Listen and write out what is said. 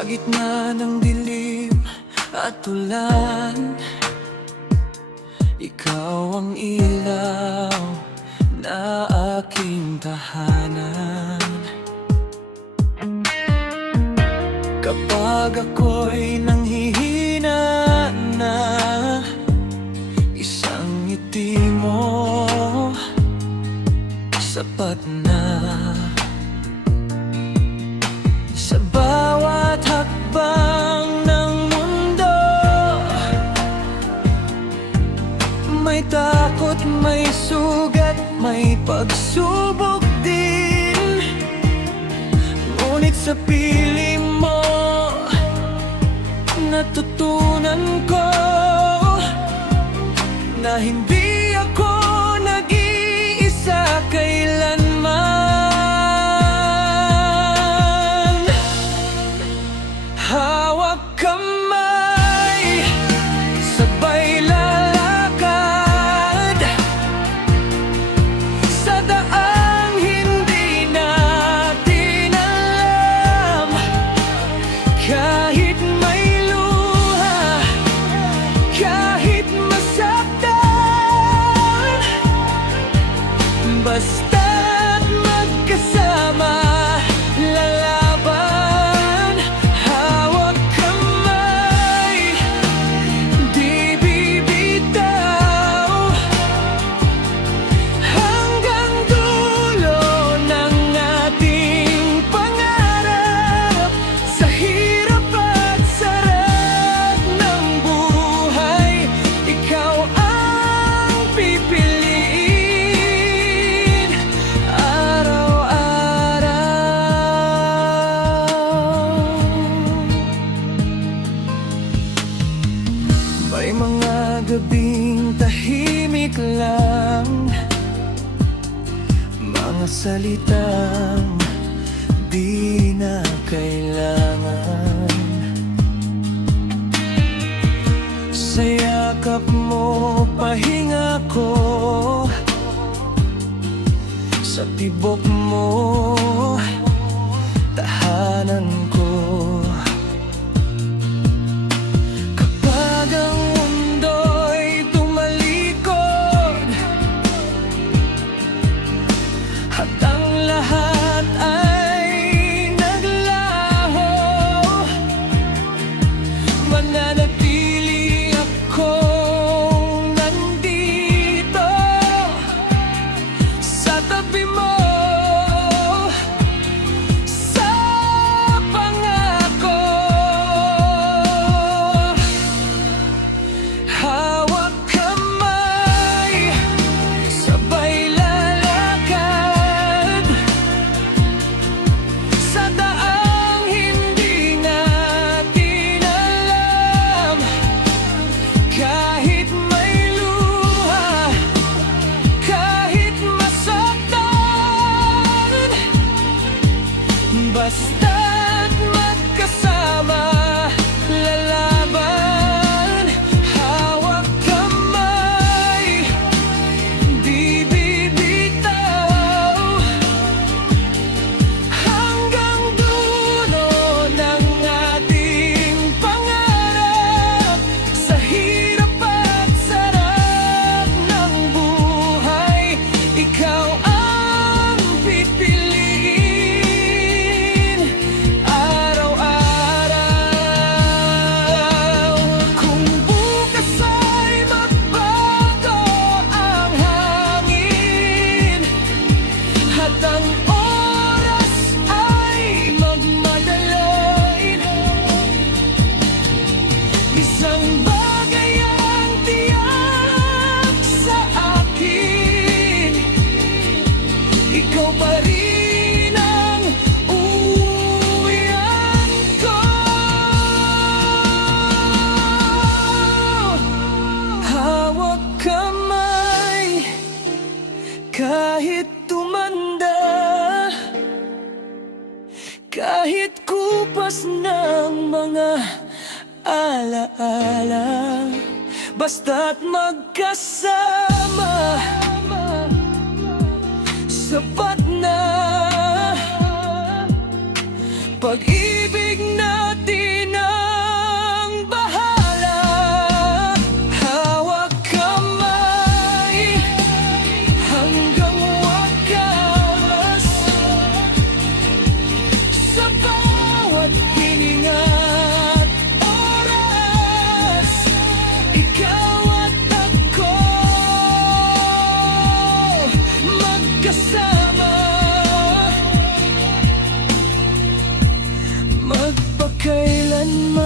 Sa gitna ng dilim at ulan, ikaw ang ilaw na aking tahanan. Kapag ako'y nanghihina na, isang ngiti mo sapat na. Sa bawat hakbang ng mundo, may takot, may sugat, may pagsubok din. Ngunit sa piling mo, natutunan ko na hindi ako nag-iisa kailanman. Hawak kamay, sabay lalakad sa daang hindi natin alam. Kahit may luha, kahit masaktan, basta't magkasama lalaban. Hawak kamay, di bibitaw, hanggang dulo ng ating pangarap. Sa hirap at sarap ng buhay, ikaw ang pipiliin araw-araw. May mga gabing tahimik lang, mga salitang di na kailangan. Sa yakap mo pahinga ko, sa tibok mo tahanan ko. Kapag ang mundo'y tumalikod at ang lahat ay naglaho, mananatili akong nandito sa tabi mo, sa pangako. Hawak kamay, sabay lalakad sa daang hindi natin alam. Kahit may luha, kahit masaktan, basta't magkasama lalaban. Hawak kamay, di bibitaw, hanggang dulo ng ating pangarap. Sa hirap at sarap ng buhay, ikaw ang pipiliin araw-araw. Kung bukas ay magbago ang hangin at ang oras ay magmadaloy, isang bagay ang tiyak sa akin, ikaw pa rin ang uuwian ko. Hawak kamay, kahit tumanda, kahit kupas ng mga alaala, basta't magkasama, sapat na. Pag-ibig natin kailanman